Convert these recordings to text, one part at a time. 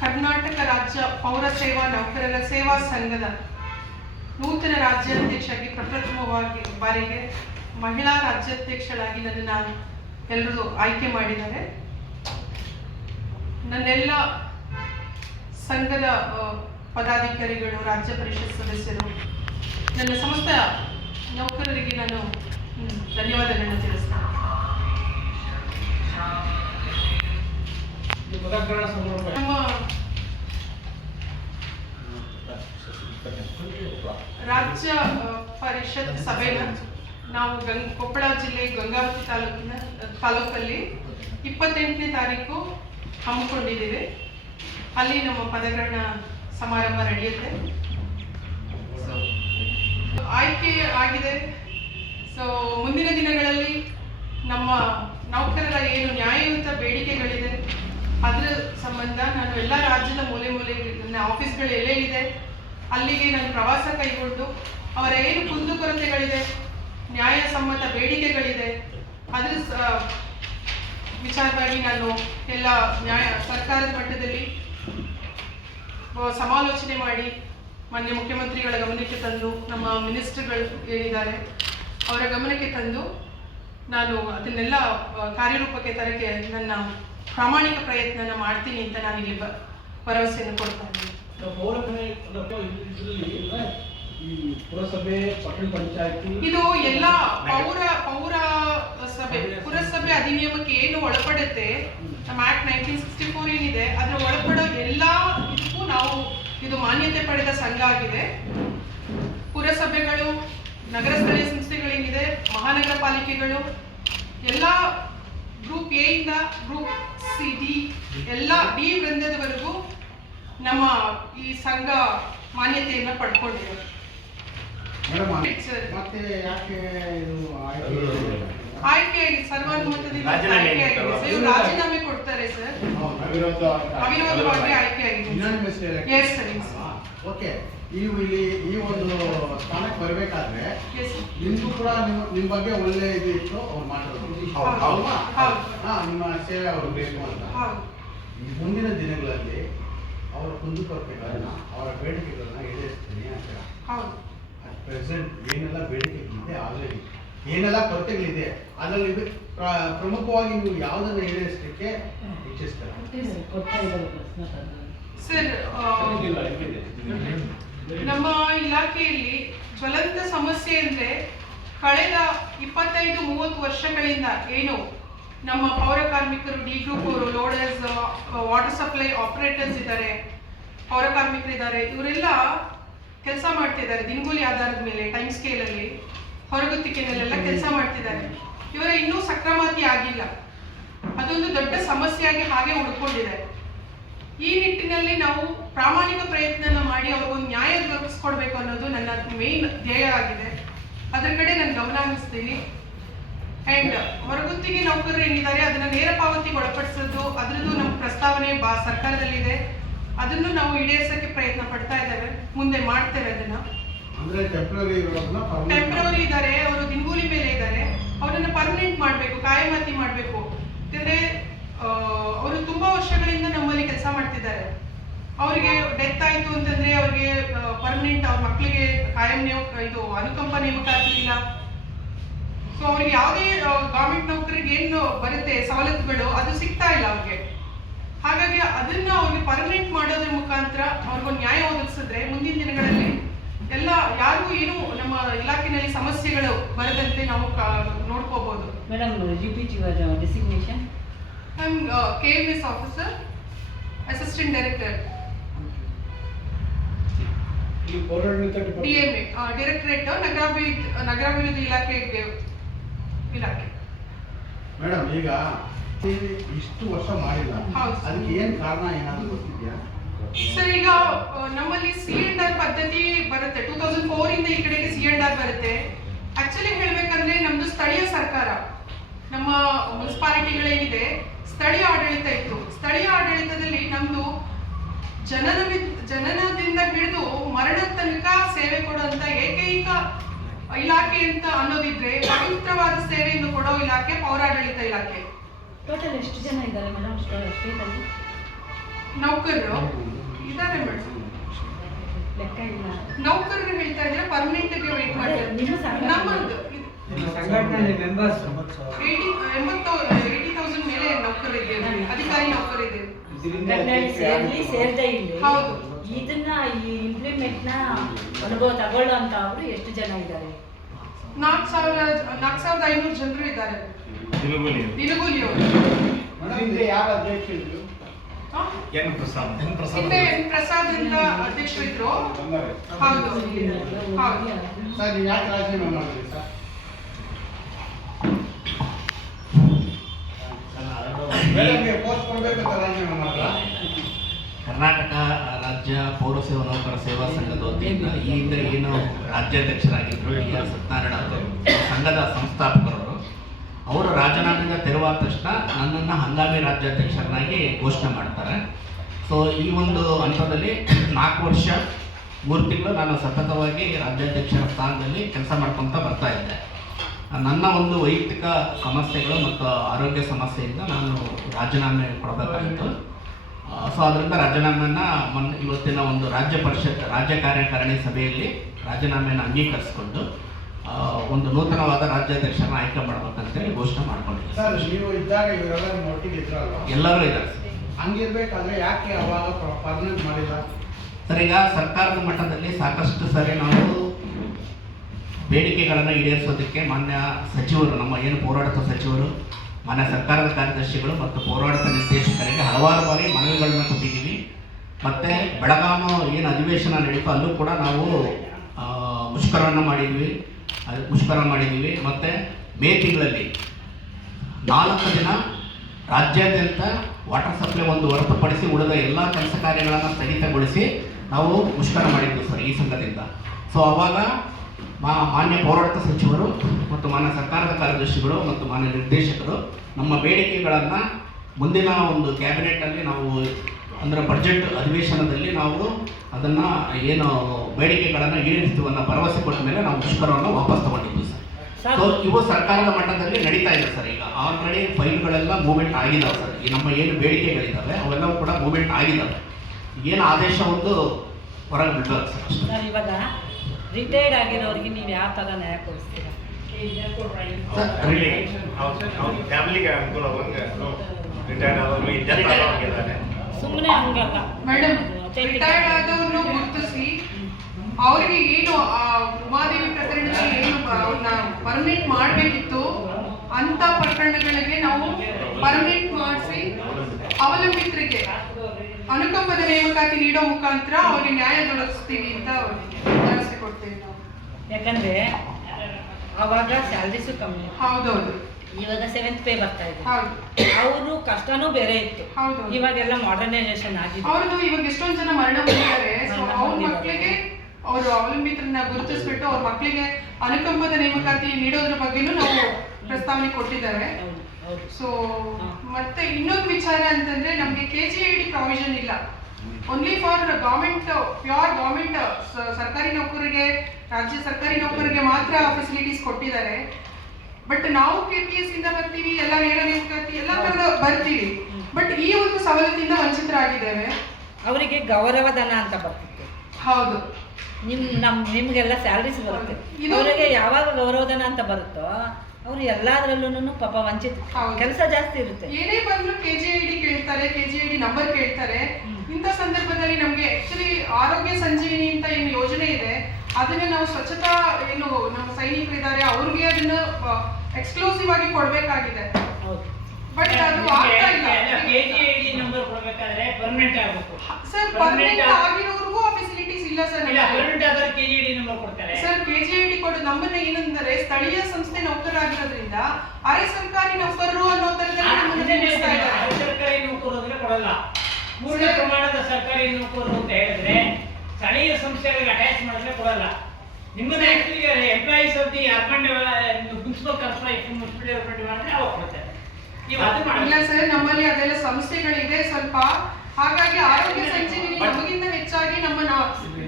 ಕರ್ನಾಟಕ ರಾಜ್ಯ ಪೌರ ಸೇವಾ ನೌಕರರ ಸೇವಾ ಸಂಘದ ನೂತನ ರಾಜ್ಯಾಧ್ಯಕ್ಷರಾಗಿ ಪ್ರಪ್ರಥಮವಾಗಿ ಬಾರಿಗೆ ಮಹಿಳಾ ರಾಜ್ಯಾಧ್ಯಕ್ಷರಾಗಿ ನನ್ನನ್ನು ಎಲ್ಲರೂ ಆಯ್ಕೆ ಮಾಡಿದ್ದಾರೆ. ನನ್ನೆಲ್ಲ ಸಂಘದ ಪದಾಧಿಕಾರಿಗಳು, ರಾಜ್ಯ ಪರಿಷತ್ ಸದಸ್ಯರು, ನನ್ನ ಸಮಸ್ತ ನೌಕರರಿಗೆ ನಾನು ಧನ್ಯವಾದಗಳನ್ನು ತಿಳಿಸ್ತೇನೆ. ನಮ್ಮ ರಾಜ್ಯ ಪರಿಷತ್ ಸಭೆನ ನಾವು ಕೊಪ್ಪಳ ಜಿಲ್ಲೆ ಗಂಗಾವತಿ ತಾಲೂಕಲ್ಲಿ 28ನೇ ತಾರೀಕು ಹಮ್ಮಿಕೊಂಡಿದ್ದೇವೆ. ಅಲ್ಲಿ ನಮ್ಮ ಪದಗ್ರಹಣ ಸಮಾರಂಭ ನಡೆಯುತ್ತೆ. ಆಯ್ಕೆ ಆಗಿದೆ. ಸೊ ಮುಂದಿನ ದಿನಗಳಲ್ಲಿ ನಮ್ಮ ನೌಕರರ ಏನು ನ್ಯಾಯಯುತ ಬೇಡಿಕೆಗಳಿದೆ ಅದರ ಸಂಬಂಧ ನಾನು ಎಲ್ಲ ರಾಜ್ಯದ ಮೂಲೆ ನನ್ನ ಆಫೀಸ್ಗಳು ಎಲ್ಲೆಲ್ಲಿದೆ ಅಲ್ಲಿಗೆ ನಾನು ಪ್ರವಾಸ ಕೈಗೊಂಡು ಅವರ ಏನು ಕುಂದುಕೊರತೆಗಳಿದೆ, ನ್ಯಾಯಸಮ್ಮತ ಬೇಡಿಕೆಗಳಿದೆ ಅದರ ವಿಚಾರವಾಗಿ ನಾನು ಎಲ್ಲ ಸರ್ಕಾರದ ಮಟ್ಟದಲ್ಲಿ ಸಮಾಲೋಚನೆ ಮಾಡಿ ಮಾನ್ಯ ಮುಖ್ಯಮಂತ್ರಿಗಳ ಗಮನಕ್ಕೆ ತಂದು, ನಮ್ಮ ಮಿನಿಸ್ಟರ್ಗಳು ಏನಿದ್ದಾರೆ ಅವರ ಗಮನಕ್ಕೆ ತಂದು ನಾನು ಅದನ್ನೆಲ್ಲ ಕಾರ್ಯರೂಪಕ್ಕೆ ತರಕ್ಕೆ ನನ್ನ ಪ್ರಾಮಾಣಿಕ ಪ್ರಯತ್ನ ಮಾಡ್ತೀನಿ ಅಂತ ನಾನು ಇಲ್ಲಿ ಭರವಸೆಯನ್ನು ಕೊಡ್ತಾ ಇದ್ದೀನಿ. ಇದು ಎಲ್ಲ ಪುರಸಭೆ ಅಧಿನಿಯಮಕ್ಕೆ ಏನು ಒಳಪಡುತ್ತೆ, ನಮ್ಮ ಆಕ್ಟ್ 1964 ಏನಿದೆ ಅದರ ಒಳಪಡೋ ಎಲ್ಲ ಇದಕ್ಕೂ ನಾವು ಇದು ಮಾನ್ಯತೆ ಪಡೆದ ಸಂಘ ಆಗಿದೆ. ಪುರಸಭೆಗಳು, ನಗರ ಸ್ಥಳೀಯ ಸಂಸ್ಥೆಗಳೇನಿದೆ, ಮಹಾನಗರ ಪಾಲಿಕೆಗಳು ಎಲ್ಲ ಗ್ರೂಪ್ ಎ ಇಂದ ಗ್ರೂಪ್ ಸಿ ಡಿ ಎಲ್ಲ ಡಿ ವೃಂದದವರೆಗೂ ನಮ್ಮ ಈ ಸಂಘ ಮಾನ್ಯತೆಯನ್ನು ಪಡ್ಕೊಂಡಿದೆ. ಆಯ್ಕೆ ಸರ್ವಾನುಮತದಿಂದ ರಾಜೀನಾಮೆ ಕೊಡ್ತಾರೆ ಸರ್. ಅವಿರೋಧವಾಗಿ ಆಯ್ಕೆ ಆಗಿದೆ. ಈ ಒಂದು ಸ್ಥಾನಕ್ಕೆ ಬರಬೇಕಾದ್ರೆ ನಿಮ್ಗೂ ಕೂಡ ನಿಮ್ಮ ಬಗ್ಗೆ ಒಳ್ಳೆ ಇದಿತ್ತು ಅವ್ರು ಮಾಡೋದು, ನಿಮ್ಮ ಸೇವೆ ಅವ್ರು ಬೇಕು ಅಂತ. ಮುಂದಿನ ದಿನಗಳಲ್ಲಿ ಅವರ ಕುಂದುಕೊರತೆಗಳನ್ನ, ಅವರ ಬೇಡಿಕೆಗಳನ್ನ ಈಡೇರಿಸ್ತೀನಿ ಅಂತ. ಪ್ರೆಸೆಂಟ್ ಏನೆಲ್ಲ ಬೇಡಿಕೆಗಳಿದೆ, ಆಲ್ರೆಡಿ ಏನೆಲ್ಲ ಕೊರತೆಗಳಿದೆ ಅದರಲ್ಲಿ ಪ್ರಮುಖವಾಗಿ ನೀವು ಯಾವುದನ್ನ ಈಡೇರಿಸಲಿಕ್ಕೆ ಇಚ್ಛಿಸ್ತಾರೆ ಸರ್? ನಮ್ಮ ಇಲಾಖೆಯಲ್ಲಿ ಜ್ವಲಂತ ಸಮಸ್ಯೆ ಅಂದರೆ ಕಳೆದ 25-30 ವರ್ಷಗಳಿಂದ ಏನು ನಮ್ಮ ಪೌರ ಕಾರ್ಮಿಕರು, ಡಿ ಗ್ರೂಪ್ ಅವರು, ಲೋಡರ್ಸ್, ವಾಟರ್ ಸಪ್ಲೈ ಆಪರೇಟರ್ಸ್ ಇದ್ದಾರೆ, ಪೌರ ಕಾರ್ಮಿಕರಿದ್ದಾರೆ, ಇವರೆಲ್ಲ ಕೆಲಸ ಮಾಡ್ತಿದ್ದಾರೆ ದಿನಗೂಲಿ ಆಧಾರದ ಮೇಲೆ, ಟೈಮ್ ಸ್ಕೇಲಲ್ಲಿ, ಹೊರಗುತ್ತಿಗೆನಲ್ಲೆಲ್ಲ ಕೆಲಸ ಮಾಡ್ತಿದ್ದಾರೆ. ಇವರ ಇನ್ನೂ ಸಕ್ರಮಾತಿ ಆಗಿಲ್ಲ. ಅದೊಂದು ದೊಡ್ಡ ಸಮಸ್ಯೆಯಾಗಿ ಹಾಗೆ ಉಳ್ಕೊಂಡಿದೆ. ಈ ನಿಟ್ಟಿನಲ್ಲಿ ನಾವು ಪ್ರಾಮಾಣಿಕ ಪ್ರಯತ್ನ ಮಾಡಿ ಅವ್ರಿಗೊಂದು ನ್ಯಾಯ ದೊರಕಿಸ್ಕೊಡ್ಬೇಕು ಅನ್ನೋದು ನನ್ನ ಮೇನ್ ಧ್ಯೇಯ ಆಗಿದೆ. ಅದರ ಕಡೆ ನಾನು ಗಮನ ಹರಿಸ್ತೀನಿ. ಆ್ಯಂಡ್ ಹೊರಗುತ್ತಿಗೆ ನೌಕರರು ಏನಿದ್ದಾರೆ ಅದನ್ನು ನೇರ ಪಾವತಿಗೆ ಒಳಪಡಿಸೋದು, ಅದರದ್ದು ನಮ್ಮ ಪ್ರಸ್ತಾವನೆ ಸರ್ಕಾರದಲ್ಲಿದೆ. ಅದನ್ನು ನಾವು ಈಡೇರಿಸೋಕ್ಕೆ ಪ್ರಯತ್ನ ಪಡ್ತಾ ಇದ್ದೇವೆ, ಮುಂದೆ ಮಾಡ್ತೇವೆ. ಅದನ್ನು ಟೆಂಪ್ರವರಿ ಇದ್ದಾರೆ, ಅವರು ದಿನಗೂಲಿ ಮೇಲೆ ಇದ್ದಾರೆ, ಅವರನ್ನು ಪರ್ಮನೆಂಟ್ ಮಾಡಬೇಕು, ಕಾಯಮಾತಿ ಮಾಡಬೇಕು. ಯಾಕಂದರೆ ಅವರು ತುಂಬ ವರ್ಷಗಳಿಂದ ನಮ್ಮಲ್ಲಿ ಕೆಲಸ ಮಾಡ್ತಿದ್ದಾರೆ. ಅವರಿಗೆ ಡೆತ್ ಆಯಿತು ಅಂತಂದರೆ ಅವ್ರಿಗೆ ಪರ್ಮನೆಂಟ್, ಅವ್ರ ಮಕ್ಕಳಿಗೆ ಕಾಯಂ ಇದು ಅನುಕಂಪ ನೇಮಕ ಆಗಲಿಲ್ಲ. ಸೊ ಅವ್ರಿಗೆ ಯಾವುದೇ ಗೌರ್ಮೆಂಟ್ ನೌಕರಿಗೆ ಏನು ಬರುತ್ತೆ ಸವಲತ್ತುಗಳು ಅದು ಸಿಗ್ತಾ ಇಲ್ಲ ಅವ್ರಿಗೆ. ಹಾಗಾಗಿ ಅದನ್ನ ಅವ್ರಿಗೆ ಪರ್ಮನೆಂಟ್ ಮಾಡೋದ್ರ ಮುಖಾಂತರ ಅವ್ರಿಗೊಂದು ನ್ಯಾಯ ಒದಗಿಸಿದ್ರೆ ಮುಂದಿನ ದಿನಗಳಲ್ಲಿ ಎಲ್ಲ ಯಾರಿಗೂ ಏನು ನಮ್ಮ ಇಲಾಖೆಯಲ್ಲಿ ಸಮಸ್ಯೆಗಳು ಬರದಂತೆ ನಾವು ನೋಡ್ಕೋಬಹುದು. Madam, repeat your designation. I am KMS officer, assistant director, DMA, directorate ನಗರಾಭಿವೃದ್ಧಿ ಇಲಾಖೆ. ಮೇಡಮ್, ಈಗ ಇಷ್ಟು ವರ್ಷ ಮಾಡಿಲ್ಲ, ಅದಕ್ಕೆ ಏನು ಕಾರಣ ಏನಾದರೂ ಗೊತ್ತಿದೆಯಾ ಸರ್? ಈಗ ನಮ್ಮಲ್ಲಿ C&R ಪದ್ಧತಿ ಬರುತ್ತೆ. 2004 ಇಂದ ಈ ಕಡೆಗೆ C&R ಬರುತ್ತೆ. ಆಕ್ಚುಲಿ ಹೇಳ್ಬೇಕಂದ್ರೆ ನಮ್ದು ಸ್ಥಳೀಯ ಸರ್ಕಾರ, ನಮ್ಮ ಮುನ್ಸಿಪಾಲಿಟಿಗಳೇನಿದೆ ಸ್ಥಳೀಯ ಆಡಳಿತ ಇತ್ತು. ಸ್ಥಳೀಯ ಆಡಳಿತದಲ್ಲಿ ನಮ್ದು ಜನನದಿಂದ ಹಿಡಿದು ಮರಣದ ತನಕ ಸೇವೆ ಕೊಡುವಂತ ಏಕೈಕ ಇಲಾಖೆ ಅಂತ ಅನ್ನೋದಿದ್ರೆ ಪವಿತ್ರವಾದ ಸೇವೆಯನ್ನು ಕೊಡೋ ಇಲಾಖೆ ಪೌರಾಡಳಿತ ಇಲಾಖೆ. ಟೋಟಲ್ ಎಷ್ಟು ಜನ ಇದ್ದಾರೆ ಮೇಡಮ್ ಸ್ಟೇಟ್ ಅಲ್ಲಿ? ನೌಕರರು ಇದ್ದಾರೆ ಮೇಡಮ್. ಲೆಕ್ಕ ಇಲ್ಲ. ನೌಕರರು ಹೇಳ್ತಾ ಇದ್ರೆ ಪರ್ಮನೆಂಟ್ ಗೆ ವೇಟ್ ಮಾಡ್ತಾರೆ. ನಿಮ್ಮ ಸಂಘಟನೆ- ನಮ್ಮದು ಸಂಘಟನೆಯಲ್ಲಿ ಮೆಂಬರ್ಸ್ 80,000 ಮೇಲೆ ನೌಕರರಿದ್ದೇವೆ, ಅಧಿಕಾರಿ ನೌಕರರಿದ್ದೇವೆ. ಸಂಘಟನೆಯಲ್ಲಿ ಸೇರ್ದೇ ಇಲ್ಲಿ ಹೌದು. ಇದನ್ನ ಈ ಇಂಪ್ಲಿಮೆಂಟ್ ನ ಅನುಭವ ತಗೊಳ್ಳೋ ಅಂತ ಅವರು ಎಷ್ಟು ಜನ ಇದ್ದಾರೆ? 4,500 ಜನರು ಇದ್ದಾರೆ ದಿನಗೂಲಿಯವರು. ಯಾರು ಅಧ್ಯಕ್ಷರು? ಹಿಂದೆ ಪ್ರಸಾದ್ ಅಂತ ಅಧ್ಯಕ್ಷರು ಇದ್ರು. ಹೌದು ಹೌದು. ಸರ್ ನೀವು ಯಾಕೆ ರಾಜೀನಾಮೆ ಮಾಡಿದ್ರಿ ಸರ್? ಮೇಡಮ್ಗೆ ಪೋಸ್ಟ್ ಕೊಡ್ಬೇಕಂತ ರಾಜೀನಾಮೆ ಮಾಡಿದ್ರಾ? ಕರ್ನಾಟಕ ರಾಜ್ಯ ಪೌರಸೇವಾ ನೌಕರ ಸೇವಾ ಸಂಘದ ವತಿಯಿಂದ ಈ ಹಿಂದೆ ಏನು ರಾಜ್ಯಾಧ್ಯಕ್ಷರಾಗಿದ್ದರು ಡಿ ಆರ್ ಸತ್ಯನಾರಾಯಣ ಅವರು, ಸಂಘದ ಸಂಸ್ಥಾಪಕರವರು, ಅವರು ರಾಜೀನಾಮೆಯಿಂದ ತೆರವಾದ ತಕ್ಷಣ ನನ್ನನ್ನು ಹಂಗಾಮಿ ರಾಜ್ಯಾಧ್ಯಕ್ಷರನ್ನಾಗಿ ಘೋಷಣೆ ಮಾಡ್ತಾರೆ. ಸೊ ಈ ಒಂದು ಹಂತದಲ್ಲಿ 4 ವರ್ಷ 3 ತಿಂಗಳು ನಾನು ಸತತವಾಗಿ ರಾಜ್ಯಾಧ್ಯಕ್ಷರ ಸ್ಥಾನದಲ್ಲಿ ಕೆಲಸ ಮಾಡ್ಕೊತ ಬರ್ತಾ ಇದ್ದೆ. ನನ್ನ ಒಂದು ವೈಯಕ್ತಿಕ ಸಮಸ್ಯೆಗಳು ಮತ್ತು ಆರೋಗ್ಯ ಸಮಸ್ಯೆಯಿಂದ ನಾನು ರಾಜೀನಾಮೆ ಕೊಡಬೇಕಾಗಿತ್ತು. ಸೊ ಅದರಿಂದ ರಾಜೀನಾಮೆಯನ್ನು ಇವತ್ತಿನ ಒಂದು ರಾಜ್ಯ ಕಾರ್ಯಕಾರಿಣಿ ಸಭೆಯಲ್ಲಿ ರಾಜೀನಾಮೆಯನ್ನು ಅಂಗೀಕರಿಸಿಕೊಂಡು ಒಂದು ನೂತನವಾದ ರಾಜ್ಯಾಧ್ಯಕ್ಷರನ್ನ ಆಯ್ಕೆ ಮಾಡ್ಬೇಕಂತೇಳಿ ಘೋಷಣೆ ಮಾಡ್ಕೊಂಡಿದ್ದೆ. ಸರ್ ನೀವು ಇದ್ದಾಗ ಇವರೆಲ್ಲ ನಿಮ್ಮ ಒಟ್ಟಿಗೆ ಇದ್ರಲ್ವಾ? ಎಲ್ಲರೂ ಇದ್ದಾರೆ ಸರ್. ಹಂಗಿರ್ಬೇಕಾದ್ರೆ ಯಾಕೆ ಅವಾಗ ಪರ್ಮನೆಂಟ್ ಮಾಡಿಲ್ಲ? ಸರ್, ಈಗ ಸರ್ಕಾರದ ಮಟ್ಟದಲ್ಲಿ ಸಾಕಷ್ಟು ಸಾರಿ ನಾವು ಬೇಡಿಕೆಗಳನ್ನು ಈಡೇರಿಸೋದಕ್ಕೆ ಮಾನ್ಯ ಸಚಿವರು, ನಮ್ಮ ಏನು ಪೌರಾಡಳಿತ ಸಚಿವರು, ಮಾನ್ಯ ಸರ್ಕಾರದ ಕಾರ್ಯದರ್ಶಿಗಳು ಮತ್ತು ಪೌರಾಡಳಿತ ನಿರ್ದೇಶಕರಿಗೆ ಹಲವಾರು ಬಾರಿ ಮನವಿಗಳನ್ನು ಕೊಟ್ಟಿದ್ದೀವಿ. ಮತ್ತು ಬೆಳಗಾವಿ ಏನು ಅಧಿವೇಶನ ನಡೀತು ಅಲ್ಲೂ ಕೂಡ ನಾವು ಮುಷ್ಕರವನ್ನು ಮಾಡಿದ್ದೀವಿ. ಮತ್ತು ಮೇ ತಿಂಗಳಲ್ಲಿ 4 ದಿನ ರಾಜ್ಯಾದ್ಯಂತ ವಾಟರ್ ಸಪ್ಲೈ ಒಂದು ಹೊರತುಪಡಿಸಿ ಉಳಿದ ಎಲ್ಲ ಕೆಲಸ ಕಾರ್ಯಗಳನ್ನು ಸ್ಥಗಿತಗೊಳಿಸಿ ನಾವು ಮುಷ್ಕರ ಮಾಡಿದ್ವಿ ಸರ್ ಈ ಸಂಘದಿಂದ. ಸೊ ಆವಾಗ ಮಾನ್ಯ ಪೌರಾಡಳಿತ ಸಚಿವರು ಮತ್ತು ಮಾನ್ಯ ಸರ್ಕಾರದ ಕಾರ್ಯದರ್ಶಿಗಳು ಮತ್ತು ಮಾನ್ಯ ನಿರ್ದೇಶಕರು ನಮ್ಮ ಬೇಡಿಕೆಗಳನ್ನು ಮುಂದಿನ ಒಂದು ಕ್ಯಾಬಿನೆಟಲ್ಲಿ ನಾವು ಅಂದರೆ ಬಡ್ಜೆಟ್ ಅಧಿವೇಶನದಲ್ಲಿ ನಾವು ಅದನ್ನು ಏನು ಬೇಡಿಕೆಗಳನ್ನು ಈಡೇರಿಸ್ತೀವಿ ಅನ್ನೋ ಭರವಸೆ ಕೊಟ್ಟ ಮೇಲೆ ನಾವು ಮುಷ್ಕರವನ್ನು ವಾಪಸ್ ತಗೊಂಡಿದ್ವಿ ಸರ್. ಸೊ ಇವು ಸರ್ಕಾರದ ಮಟ್ಟದಲ್ಲಿ ನಡೀತಾ ಇದೆ ಸರ್. ಈಗ ಆಲ್ರೆಡಿ ಫೈಲ್ಗಳೆಲ್ಲ ಮೂವ್ಮೆಂಟ್ ಆಗಿದ್ದಾವೆ ಸರ್. ಈ ನಮ್ಮ ಏನು ಬೇಡಿಕೆಗಳಿದ್ದಾವೆ ಅವೆಲ್ಲವೂ ಕೂಡ ಮೂವ್ಮೆಂಟ್ ಆಗಿದ್ದಾವೆ. ಏನು ಆದೇಶ ಒಂದು ಹೊರಗೆ ಬಿಡ್ತಾರೆ ಸರ್ ಅಷ್ಟೇ. ಸರ್, ಇವಾಗ ರಿಟೈರ್ಡ್ ಆಗಿರೋರಿಗೆ ನೀವು ಯಾವ ಥರ ನ್ಯಾಯ ಕೊಡಿಸ್ತೀರಾ? ಫ್ಯಾಮಿಲಿಗೆ ಅನುಕೂಲವಾಗಿ ರಿಟೈರ್ಡ್ ಆದವರು ಇದ್ದಾರೆ. ಸುಮ್ಮನೆ ಹಂಗಲ್ಲ ಮೇಡಮ್, ರಿಟೈರ್ಡ್ ಆದವ್ರನ್ನ ಗುರುತಿಸಿ ಅವ್ರಿಗೆ ಏನು ಉಮಾದೇವಿ ಪ್ರಕರಣದಲ್ಲಿ ಏನು ಅವ್ರನ್ನ ಪರ್ಮನೆಂಟ್ ಮಾಡಬೇಕಿತ್ತು ಅಂತ ಪ್ರಕರಣಗಳಿಗೆ ನಾವು ಪರ್ಮನೆಂಟ್ ಮಾಡಿಸಿ ಅವಲಂಬಿತರಿಗೆ ಅನುಕಂಪದ ನೇಮಕಾತಿ ನೀಡೋ ಮುಖಾಂತರ ಅವ್ರಿಗೆ ನ್ಯಾಯ ದೊರಕಿಸ್ತೀವಿ ಅಂತ ಭರವಸೆ ಕೊಡ್ತೇವೆ ನಾವು. ಯಾಕಂದ್ರೆ ಅವಾಗ ಸ್ಯಾಲ್ರೀಸು ಕಮ್ಮಿ, ಹೌದೌದು ಇವಾಗ 7th ಪೇ ಬರ್ತಾ ಇದೆ. ಹೌದು ಅವರು ಕಷ್ಟನೂ ಬೇರೆ ಇತ್ತು. ಹೌದು. ಇವಾಗೆಲ್ಲ ಮಾಡರ್ನೈಸೇಷನ್ ಆಗಿದೆ. ಅವ್ರದ್ದು ಇವಾಗ ಎಷ್ಟೊಂದು ಜನ ಮರಣ ಹೊಂದಿದ್ದಾರೆ. ಸೊ ಮರಣ ಅವ್ರ ಹೊಂದಿದ್ದಾರೆ. ಮಕ್ಕಳಿಗೆ ಅವರು ಅವಲಂಬಿತರನ್ನ ಗುರುತಿಸ್ಬಿಟ್ಟು ಅವ್ರ ಮಕ್ಕಳಿಗೆ ಅನುಕಂಪದ ನೇಮಕಾತಿ ನೀಡೋದ್ರ ಬಗ್ಗೆನೂ ನಾವು ಪ್ರಸ್ತಾವನೆ ಕೊಟ್ಟಿದ್ದಾರೆ. ಹೌದು ಹೌದು. ಸೊ ಮತ್ತೆ ಇನ್ನೊಂದು ವಿಚಾರ ಅಂತಂದ್ರೆ ನಮಗೆ KGID ಪ್ರಾವಿಷನ್ ಇಲ್ಲ. Only for government, pure government ಸರ್ಕಾರಿ ನೌಕರರಿಗೆ, ರಾಜ್ಯ ಸರ್ಕಾರಿ ನೌಕರರಿಗೆ ಮಾತ್ರ ಫೆಸಿಲಿಟೀಸ್ ಕೊಟ್ಟಿದ್ದಾರೆ. ಬಟ್ ನಾವು KPS ಇಂದ ಬರ್ತೀವಿ, ಎಲ್ಲ ನೇರ ನೇಮಕಾತಿ ಎಲ್ಲ ತರದ ಬರ್ತೀವಿ. ಬಟ್ ಈ ಒಂದು ಸವಲತ್ತಿಂದ ವಂಚಿತರಾಗಿದ್ದೇವೆ. ಅವರಿಗೆ ಗೌರವಧನ ಅಂತ ಬರ್ತಿತ್ತು. ಹೌದು. ನಿಮ್ಗೆಲ್ಲ ಸ್ಯಾಲ್ರೀಸ್ ಬರುತ್ತೆ. ಇದು- ಅವರಿಗೆ ಯಾವಾಗ ಗೌರವಧನ ಅಂತ ಬರುತ್ತೋ ಅವ್ರು ಎಲ್ಲಾದ್ರಲ್ಲೂ ಪಾಪ ವಂಚಿತ, ಹೌದು. ಕೆಲಸ ಜಾಸ್ತಿ ಇರುತ್ತೆ. ಏನೇ ಬಂದ್ರು KGID ಕೇಳ್ತಾರೆ, KGID ನಂಬರ್ ಕೇಳ್ತಾರೆ. ಇಂಥ ಸಂದರ್ಭದಲ್ಲಿ ನಮಗೆ ಆಕ್ಚುಲಿ ಆರೋಗ್ಯ ಸಂಜೀವಿನಿ ಅಂತ ಏನು ಯೋಜನೆ ಇದೆ ಅದನ್ನ ನಾವು ಸ್ವಚ್ಛತಾ ಏನು ನಮ್ಮ ಸೈನಿಕರಿದ್ದಾರೆ ಅವ್ರಿಗೆ ಅದನ್ನ ಎಕ್ಸ್ಕ್ಲೂಸಿವ್ ಆಗಿ ಕೊಡ್ಬೇಕಾಗಿದೆ. ಹೌದು. ಬಟ್ ಅದು ಆಗ್ತಾ ಇಲ್ಲ. KGID ನಂಬರ್ ಕೊಡಬೇಕಾದ್ರೆ ಪರ್ಮನೆಂಟ್ ಆಗಬೇಕು. ಸರ್, ಪರ್ಮನೆಂಟ್ ಆಗಿರೋರ್ಗೂ ಆ ಫೆಸಿಲಿಟೀಸ್ ಇಲ್ಲ ಸರ್. ಇಲ್ಲ, ಪರ್ಮನೆಂಟ್ ಆದ್ರೆ KGID ನಂಬರ್ ಕೊಡ್ತಾರೆ. ಸರ್, KGID ಕೊಡೋದು ನಮ್ಮನ್ನ ಏನಂದರೆ ಸ್ಥಳೀಯ ಸಂಸ್ಥೆ ನೌಕರರಾಗಿರೋದ್ರಿಂದ ಅರೆ ಸರ್ಕಾರಿ ನೌಕರರು ಅನ್ನೋ ತರದಲ್ಲಿ ನಮ್ಮನ್ನ ನಿಲ್ಲಿಸ್ತಾ ಇದ್ದಾರೆ. ಸರ್ಕಾರಿ ನೌಕರರು ಅಂದ್ರೆ ಕೊಡಲ್ಲ. ಪೂರ್ಣ ಪ್ರಮಾಣದ ಸರ್ಕಾರಿ ನೌಕರರು ಅಂತ ಹೇಳಿದ್ರೆ ಸ್ಥಳೀಯ ಸಂಸ್ಥೆಗಳಿಗೆ ಅಟ್ಯಾಚ್ ಮಾಡಿದ್ರೆ ಕೊಡಲ್ಲ. ನಿಮ್ಮನ್ನ actually employees of the urban municipal corporation municipal development ಮಾಡಿದ್ರೆ ಅವಾಗ ಕೊಡ್ತಾರೆ. ನೀವು ಅದು ಇಲ್ಲ ಮಾಡಿಲ್ಲ. ಸರ್, ನಮ್ಮಲ್ಲಿ ಅದೆಲ್ಲ ಸಂಸ್ಥೆಗಳಿದೆ ಸ್ವಲ್ಪ. ಹಾಗಾಗಿ ಆರೋಗ್ಯ ಸಂಜೀವಿನಿ ನಮಗಿಂತ ಹೆಚ್ಚಾಗಿ ನಮ್ಮ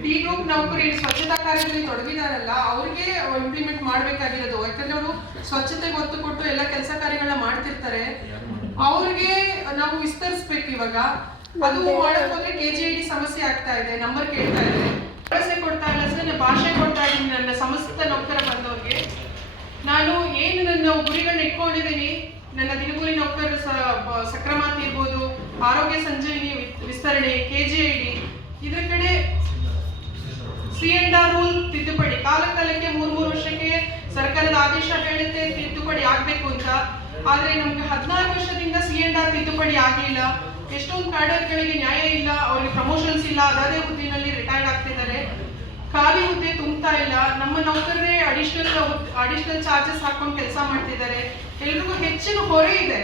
ಡಿ ಗ್ರೂಪ್ ನೌಕರು ಏನು ಸ್ವಚ್ಛತಾ ಕಾರ್ಯದಲ್ಲಿ ತೊಡಗಿದಾರಲ್ಲ ಅವ್ರಿಗೆ ಇಂಪ್ಲಿಮೆಂಟ್ ಮಾಡಬೇಕಾಗಿರೋದು. ಯಾಕಂದ್ರೆ ಅವರು ಸ್ವಚ್ಛತೆಗೆ ಒತ್ತು ಕೊಟ್ಟು ಎಲ್ಲ ಕೆಲಸ ಕಾರ್ಯಗಳನ್ನ ಮಾಡ್ತಿರ್ತಾರೆ. ಅವ್ರಿಗೆ ನಾವು ವಿಸ್ತರಿಸ್ಬೇಕು. ಇವಾಗ ಅದು ಮಾಡಕ್ ಹೋದ್ರೆ KGID ಸಮಸ್ಯೆ ಆಗ್ತಾ ಇದೆ, ನಂಬರ್ ಕೇಳ್ತಾ ಇದೆ, ಭರವಸೆ ಕೊಡ್ತಾ ಇಲ್ಲ ಸರ್. ನಾನು ಭಾಷೆ ಕೊಡ್ತಾ ಇದ್ದೀನಿ ನನ್ನ ಸಮಸ್ತ ನೌಕರ ಬಂದವ್ರಿಗೆ. ನಾನು ಏನು ನನ್ನ ಗುರಿಗಳನ್ನ ಇಟ್ಕೊಂಡಿದ್ದೀನಿ, ನನ್ನ ದಿನಗೂಲಿ ನೌಕರರ ಸಕ್ರಮಾತಿ ಇರ್ಬೋದು, ಆರೋಗ್ಯ ಸಂಜೀವಿನಿ ವಿಸ್ತರಣೆ, KGID, ಇದ್ರ ಕಡೆ C&R ರೂಲ್ ತಿದ್ದುಪಡಿ, ಕಾಲಕ್ಕೆ 3 ವರ್ಷಕ್ಕೆ ಸರ್ಕಾರದ ಆದೇಶ ಹೇಳುತ್ತೆ ತಿದ್ದುಪಡಿ ಆಗ್ಬೇಕು ಅಂತ. ಆದ್ರೆ ನಮ್ಗೆ 14 ವರ್ಷದಿಂದ C&R ತಿದ್ದುಪಡಿ ಆಗ್ಲಿಲ್ಲ. ಎಷ್ಟೊಂದು ಕ್ಯಾಡರ್ಗಳಿಗೆ ನ್ಯಾಯ ಇಲ್ಲ, ಅವ್ರಿಗೆ ಪ್ರಮೋಷನ್ಸ್ ಇಲ್ಲ, ಅದೇ ಹುದ್ದೆನಲ್ಲಿ ರಿಟೈರ್ಡ್ ಆಗ್ತಿದ್ದಾರೆ. ಖಾಲಿ ಹುದ್ದೆ ತುಂಬ್ತಾ ಇಲ್ಲ. ನಮ್ಮ ನೌಕರರೇ ಅಡಿಷನಲ್ ಚಾರ್ಜಸ್ ಹಾಕೊಂಡು ಕೆಲಸ ಮಾಡ್ತಿದ್ದಾರೆ. ಎಲ್ರಿಗೂ ಹೆಚ್ಚಿನ ಹೊರೆ ಇದೆ,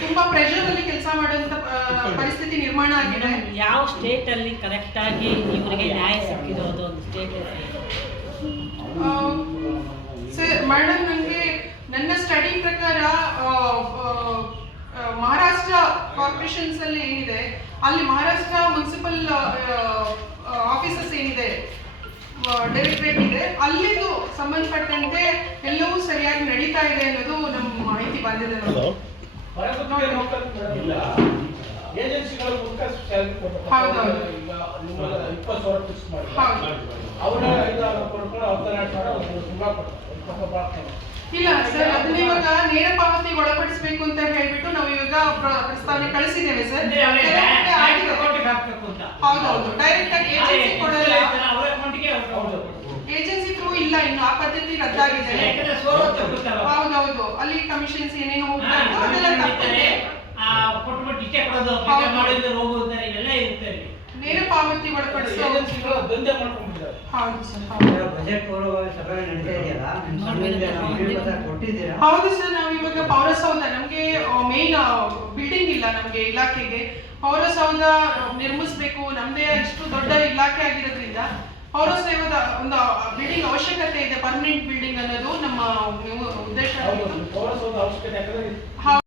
ತುಂಬಾ ಪ್ರೆಷರ್ ಅಲ್ಲಿ ಕೆಲಸ ಮಾಡುವಂತ ಪರಿಸ್ಥಿತಿ ನಿರ್ಮಾಣ ಆಗಿದೆ. ಯಾವ ಸ್ಟೇಟ್ ಅಲ್ಲಿ ಕರೆಕ್ಟ್ ಆಗಿ ಇವರಿಗೆ ನ್ಯಾಯ ಸಿಕ್ಕಿರೋದು ಒಂದು ಸ್ಟೇಟ್? ಸರ್ ಮೇಡಮ್, ನನಗೆ ನನ್ನ ಸ್ಟಡಿ ಪ್ರಕಾರ ಮಹಾರಾಷ್ಟ್ರ ಕಾರ್ಪೊರೇಷನ್ಸ್ ಅಲ್ಲಿ ಏನಿದೆ, ಅಲ್ಲಿ ಮಹಾರಾಷ್ಟ್ರ ಮುನ್ಸಿಪಲ್ ಆಫೀಸಸ್ ಏನಿದೆ, ಡೈರೆಕ್ಟರೇಟ್ ಇದೆ, ಅಲ್ಲಿದು ಸಂಬಂಧಪಟ್ಟಂತೆ ಎಲ್ಲವೂ ಸರಿಯಾಗಿ ನಡೀತಾ ಇದೆ ಅನ್ನೋದು ನಮ್ಮ ಮಾಹಿತಿ ಬಂದಿದೆ. ಏಜೆನ್ಸಿಗಳು ಮೂಲಕ ಸ್ಯಾಲರಿ ಕೊಡ್ತಾರೆ. ಹೌದೌದು. ಈಗ ನಿಮ್ಮನ್ನ 20 ಸಾವಿರ ಫಿಕ್ಸ್ ಮಾಡಿ ಅವರ 5 ಕೊಡ್ಕೊಂಡು ಅವ್ರ ತುಂಬಾ ಕೊಡ್ತಾರೆ, ಪಾಪ ಬಾಳ್ತಾರೆ. ಇಲ್ಲ ಸರ್, ಅದನ್ನ ಇವಾಗ ನೇರ ಪಾವತಿಗೆ ಒಳಪಡಿಸಬೇಕು ಅಂತ ಹೇಳ್ಬಿಟ್ಟು ನಾವು ಇವಾಗ ಪ್ರಸ್ತಾವನೆ ಕಳಿಸಿದ್ದೇವೆ ಸರ್. ಹೌದೌದು, ಡೈರೆಕ್ಟ್ ಆಗಿ ಏಜೆನ್ಸಿ ಕೊಡಲ್ಲ, ಏಜೆನ್ಸಿ ಥ್ರೂ ಇಲ್ಲ, ಇನ್ನು ಆ ಪದ್ಧತಿ ರದ್ದಾಗಿದೆ. ಹೌದೌದು, ಅಲ್ಲಿ ಕಮಿಷನ್ಸ್ ಏನೇನು ಹೋಗ್ತಾ ಇತ್ತು ಅದೆಲ್ಲ ತಪ್ಪಿದೆ. ನೇರ ಪಾವತಿ ಒಳಪಡಿಸೋ ಏಜೆನ್ಸಿಗಳು ದಂಧೆ ಮಾಡ್ಕೊಂಡಿದ್ದಾರೆ. ಹೌದು ಸರ್, ಹೌದು. ಬಜೆಟ್ ಪೂರ್ವಭಾವಿ ಸಭೆ ನಡೀತಾ ಇದೆಯಲ್ಲ, ಕೊಟ್ಟಿದ್ದೀರಾ? ಹೌದು ಸರ್, ನಾವು ಇವಾಗ ಪೌರಸೌಧ, ನಮ್ಗೆ ಮೇನ್ ಬಿಲ್ಡಿಂಗ್ ಇಲ್ಲ ನಮ್ಗೆ ಇಲಾಖೆಗೆ. ಪೌರಸೌಧ ನಿರ್ಮಿಸ್ಬೇಕು, ನಮ್ದೇ ಇಷ್ಟು ದೊಡ್ಡ ಇಲಾಖೆ ಆಗಿರೋದ್ರಿಂದ ಪೌರಸೌಧ ಒಂದು ಬಿಲ್ಡಿಂಗ್ ಅವಶ್ಯಕತೆ ಇದೆ, ಪರ್ಮನೆಂಟ್ ಬಿಲ್ಡಿಂಗ್ ಅನ್ನೋದು ನಮ್ಮ ಉದ್ದೇಶ. ಪೌರಸೌಧ ಅವಶ್ಯಕತೆ ಯಾಕಂದ್ರೆ